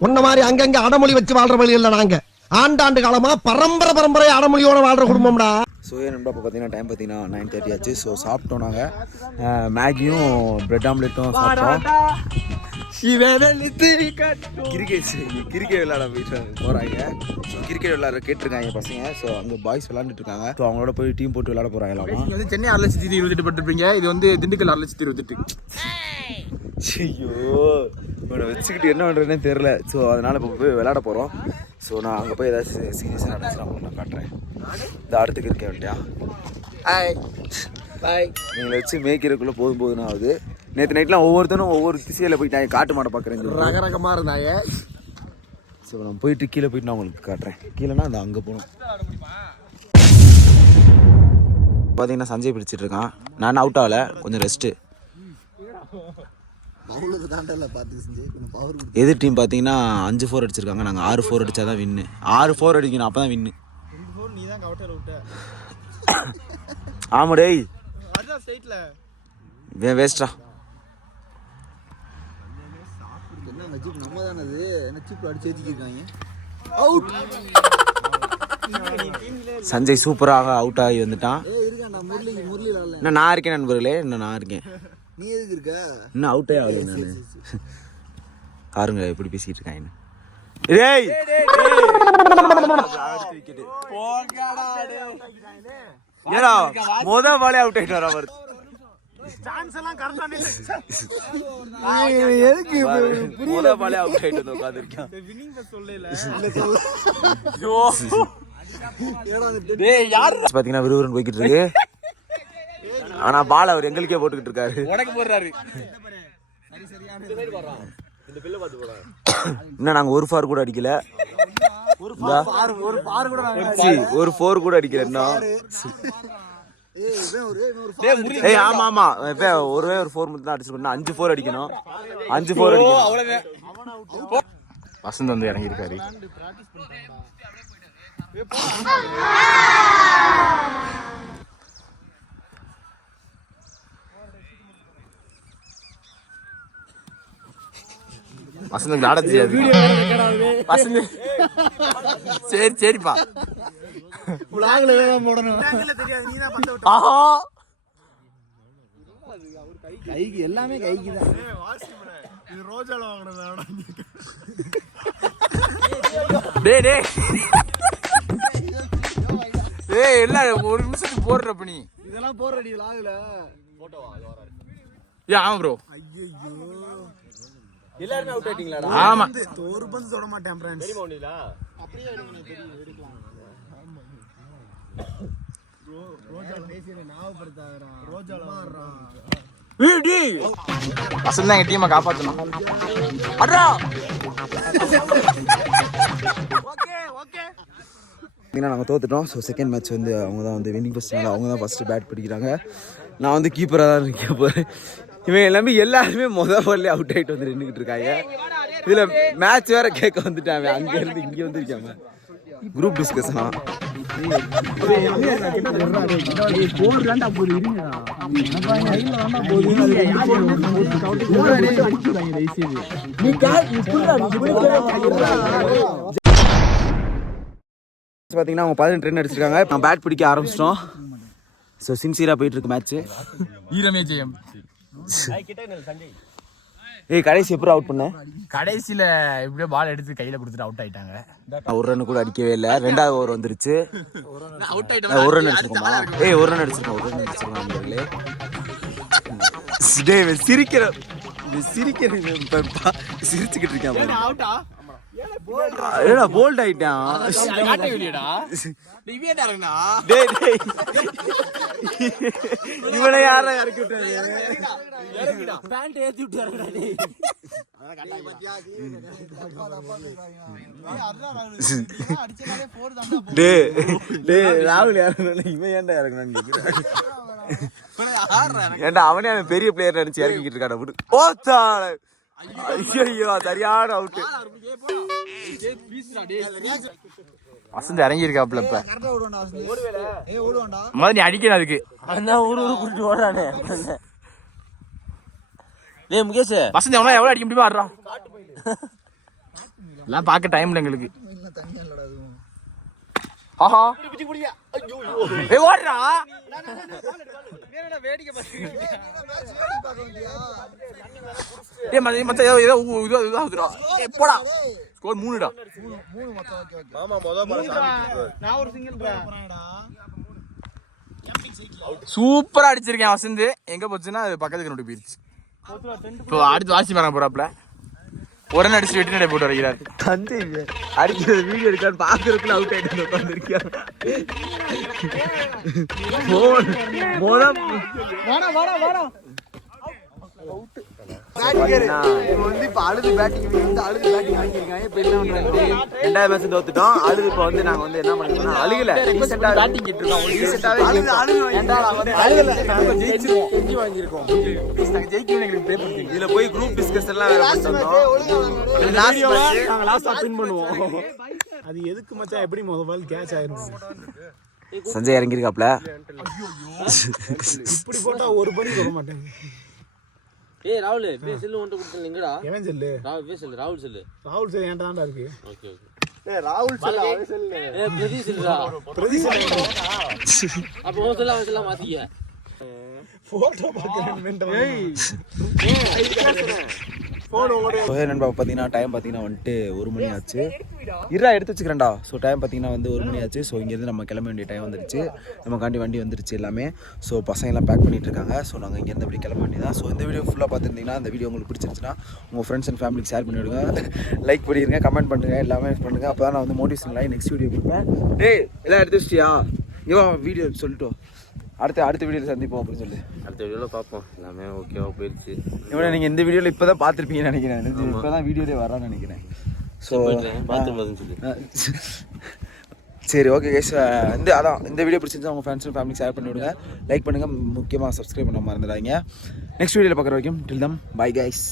உன்ன மாதிரி அங்கங்க அடமொழி வச்சு வாழ்ற வழி இல்ல நாங்க ஆண்டாண்டு காலமா பரம்பரை அடமொழியோட வாழ்ற குடும்பம்டா. ஸோ நண்பா இப்போ பார்த்தீங்கன்னா டைம் பார்த்தீங்கன்னா 9:30 ஆச்சு. ஸோ சாப்பிட்டோம் நாங்கள் மேகியும் பிரெட் ஆம்லெட்டும் சாப்பிட்டோம். கிரிக்கெட் விளையாட போயிட்டு போகிறாங்க. ஸோ கிரிக்கெட் விளையாட கேட்டிருக்காங்க பசங்க. ஸோ அங்கே பாய்ஸ் விளாண்டுட்டு இருக்காங்க. ஸோ அவங்களோட போய் டீம் போட்டு விளையாட போகிறாங்க. வந்து சென்னை 6,28,000 பட்டிருப்பீங்க. இது வந்து திண்டுக்கல் 6,28,000. ஐயோ இவனை வச்சுக்கிட்டு என்ன பண்ணுறதுனே தெரில. ஸோ அதனால் இப்போ போய் விளையாட போகிறோம். ஸோ நான் அங்கே போய் ஏதாவது சீரியஸாக நடந்துச்சு நான் காட்டுறேன். இந்த அடுத்துக்கு இருக்க வேண்டியா பாய் நீங்களை வச்சு மேய்க்கிறதுக்குள்ளே போதும் ஆகுது. நேற்று நைட்லாம் ஒவ்வொருத்தரும் ஒவ்வொரு திசையில் போயிட்டாங்க. காட்டு மாடை பார்க்குறேன் ரகரகமாக இருந்தாங்க. ஸோ நான் போயிட்டு கீழே போயிட்டு நான் உங்களுக்கு காட்டுறேன். கீழேனா அந்த அங்கே போகணும். பார்த்தீங்கன்னா சஞ்சய் பிடிச்சிட்டு இருக்கான். நான் அவுட் ஆகலை, கொஞ்சம் ரெஸ்ட்டு. எதிர் டீம் பார்த்தீங்கன்னா 5 4 அடிச்சிருக்காங்க. நாங்கள் 6 4 அடித்தா தான் வின்னு. 6 4 அடிக்கணும், அப்போ தான் வின்னு. ஆமாம் டேய் வேஸ்டா. சஞ்சய் சூப்பராக அவுட் ஆகி வந்துட்டான். இன்னும் நான் இருக்கேன் நண்பர்களே, இன்னும் நான் இருக்கேன். நீ எதுக்கு இருக்க? இன்னும் அவுட்டே ஆகல நான். பாருங்க எப்படி பேசிட்டு இருக்காங்க. டேய் ஏடா மொத பாலே அவுட் ஆயிட்டாரா அவர். சான்ஸ் எல்லாம் கரெக்டானே. எதுக்கு மொத பாலே அவுட் ஆயிட்டு உட்கார்ந்திருக்கான். வின்னிங் பஸ் சொல்லல. ஐயோ டேய் யார் பாத்தீங்கன்னா விறுவிறுன்னு போய்கிட்டு இருக்கு. ஆனா பால் அவர் எங்களுக்கே போட்டுக்கிட்டு இருக்காரு. உனக்கு போடுறாரு. இன்னும் நாங்க ஒரு ஃபார் கூட அடிக்கல. ஒரு 4 கூட அடிக்கல இன்னும். ஏய் ஆமா ஆமா ஒரே ஒரு 4 மட்டும் தான் அடிச்சிருக்கோம். 5 4 அடிக்கணும். 5 4 அடிக்கணும். வசந்த் வந்து இறங்கி இருக்காரு. வசந்த் விளையாட தெரியாது. சரி சரிப்பா கைக்கு எல்லாமே கைக்கு தான். எல்லாம் ஒரு நிமிஷத்துக்கு போடுறப்ப நீ இதெல்லாம் போடுறடி லாகுல ஆமா ப்ரோ. எல்லாரும் அவுட் ஆயிட்டீங்களாடா? ஆமா ஒரு பந்து தொட மாட்டேன் फ्रेंड्स. தெரியுமா உனக்கு? அப்படியே தெரியும் எடுக்கலாம். ஆமா ரோஜா பேசிற ஞாபகப்படுத்தாதடா. ரோஜா மாறா. வீடி வசந்த் எங்க டீமை காப்பாத்தணும். அடடா ஓகே ஓகே நாங்கள் தோத்துட்டோம். ஸோ செகண்ட் மேட்ச் வந்து அவங்க தான் வந்து வின்னிங் ஃபர்ஸ்ட்னால அவங்க தான் ஃபர்ஸ்ட் பேட் பிடிக்கிறாங்க. நான் வந்து கீப்பராக தான் நிற்க போகிறேன். இவன் எல்லாருமே முதல் பால்லே அவுட் ஆகிட்டு வந்து நின்றுக்கிட்டு இருக்காங்க. இதில் மேட்ச் வேற கேட்க வந்துட்டாங்க. அங்கேருந்து இங்கே வந்துருக்காங்க. குரூப் டிஸ்கஷனா பார்த்தீங்கன்னா அவங்க 18 ரன் அடிச்சிருக்காங்க. நான் பேட் பிடிக்க ஆரம்பிச்சிட்டோம். ஸோ சின்சியராக போயிட்டு இருக்கு மேட்ச்சு. ஈரமே ஜெயம். ஏய் கடைசி எப்படி அவுட் பண்ண? கடைசியில எப்படியோ பால் எடுத்து கையில கொடுத்துட்டு அவுட் ஆயிட்டாங்க. ஒரு ரன் கூட அடிக்கவே இல்லை. 2வது ஓவர் வந்துருச்சு. ஒரு ரன் அடிச்சிருக்கோமா? ஒரு ரன் அடிச்சிருக்கோம். சிரிச்சுக்கிட்டு இருக்கேன். ஏடா போல்ட் ஆயிட்டான். இவனை யார இறக்கி விட்டாங்க? ராகுல் இவன் ஏன்டா இறக்குனான்னு கேக்குறேன். ஏன்டா அவனே அவன் பெரிய பிளேயர் நினைச்சு இறக்கிட்டு இருக்கான். ஐயோ சரியான அவுட். வசந்த் இறங்கி இருக்காப்ல. இப்ப நீ அடிக்கணும் அதுக்கு. கூட்டிட்டு ஓடுறானே முகேஷ். வசந்த் எவ்வளவு அடிக்க முடியுமா ஆடுறான். எல்லாம் பார்க்க டைம்ல எங்களுக்கு ஆஹா ஏய் ஓடுறா ஏய் மச்சான் ஏதோ இது ஆகுதுடா ஏய் போடா ஸ்கோர் 3டா நான் ஒரு சிங்கிள்டா. சூப்பரா அடிச்சிருக்கேன் வசந்த். எங்க போச்சுன்னா அது பக்கத்துக்கு நோட்டு போயிருச்சு. இப்போ அடுத்து வாசி மரம் போறாப்ல ஒரு ரன் அடிச்சு வெட்டி நடை போட்டு வரைக்கிறார். தந்தை அடிக்கிறது வீடியோ எடுக்கான்னு பாக்குறதுக்குள்ள அவுட் ஆயிட்டு உட்காந்துருக்கியா? ரெண்டாவது மேட்ச் தோத்துட்டோம். அழுது இப்ப வந்து நாங்க வந்து என்ன பண்ணிருக்கோம், அழுகல இதுல போய் குரூப் டிஸ்கஸ் எல்லாம் வேற பண்ணுவோம். அது எதுக்கு மச்சான் எப்படி முதல் கேட்ச் ஆயிரும். சஞ்சய் இறங்கிருக்காப்ல. இப்படி போட்டா ஒரு படி சொல்ல மாட்டேன். ஏய் ராகுல் பே செல்லு ஒன்ட்ட கொடுத்தீங்கடா. எவன் செல்லு? ராகுல் பே செல்லு ராகுல் செல்லு. ராகுல் செல்லு என்கிட்ட தான்டா இருக்கு. Okay okay. ஏய் ராகுல் செல்லு அவன் செல்லு. ஏய் பிரதி செல்லுடா. பிரதி செல்லு. அப்ப ஓ செல்ல அவன் செல்ல மாத்திக்க. போட்டோ பார்க்கறேன் மென்டல். போன் ஓட. நண்பா பார்த்தீங்கன்னா டைம் பார்த்தீங்கன்னா வந்துட்டு 1 மணி ஆச்சு. எடுத்து வச்சுக்கிறேன்டா. ஸோ டைம் பார்த்தீங்கன்னா வந்து 1 மணி ஆச்சு. ஸோ இங்கேருந்து நம்ம கிளம்ப வேண்டிய டைம் வந்துருச்சு. நமக்காண்டி வண்டி வந்துருச்சு எல்லாமே. ஸோ பசங்கள்லாம் பேக் பண்ணிட்டு இருக்காங்க. ஸோ நாங்கள் இங்கேருந்து இப்படி கிளம்ப வேண்டியதான். ஸோ இந்த வீடியோ ஃபுல்லாக பார்த்துருந்தீங்கன்னா இந்த வீடியோ உங்களுக்கு பிடிச்சிருச்சுன்னா உங்கள் ஃப்ரெண்ட்ஸ் அண்ட் ஃபேமிலிக்கு ஷேர் பண்ணிவிடுங்க, லைக் பண்ணிடுங்க, கமெண்ட் பண்ணுங்கள், எல்லாமே பண்ணுங்கள். அப்போ தான் நான் வந்து மோட்டிவேஷனலாக நெக்ஸ்ட் வீடியோ கொடுப்பேன். டேய் எல்லாம் எடுத்து வச்சிட்டியா? இவன் வீடியோ சொல்லிட்டு அடுத்த வீடியோவில் சந்திப்போம் அப்படின்னு சொல்லி. அடுத்த வீடியோல பார்ப்போம். எல்லாமே ஓகேவா போயிடுச்சு. இவனை நீங்கள் இந்த வீடியோவில் இப்போ தான் பார்த்துருப்பீங்கன்னு நினைக்கிறேன். இப்போ தான் வீடியோலே வரான்னு நினைக்கிறேன். ஸோ பார்த்துருந்ததுன்னு சொல்லி சரி ஓகே கைஸ். இந்த வீடியோ பிடிச்சிருந்தா உங்கள் ஃப்ரெண்ட்ஸ் அண்ட் ஃபேமிலிக்கு ஷேர் பண்ணி விடுங்க, லைக் பண்ணுங்கள், முக்கியமாக சப்ஸ்கிரைப் பண்ண மறந்துடாதீங்க. நெக்ஸ்ட் வீடியோவில் பார்க்குற வரைக்கும் டில் தம் பை கைஸ்.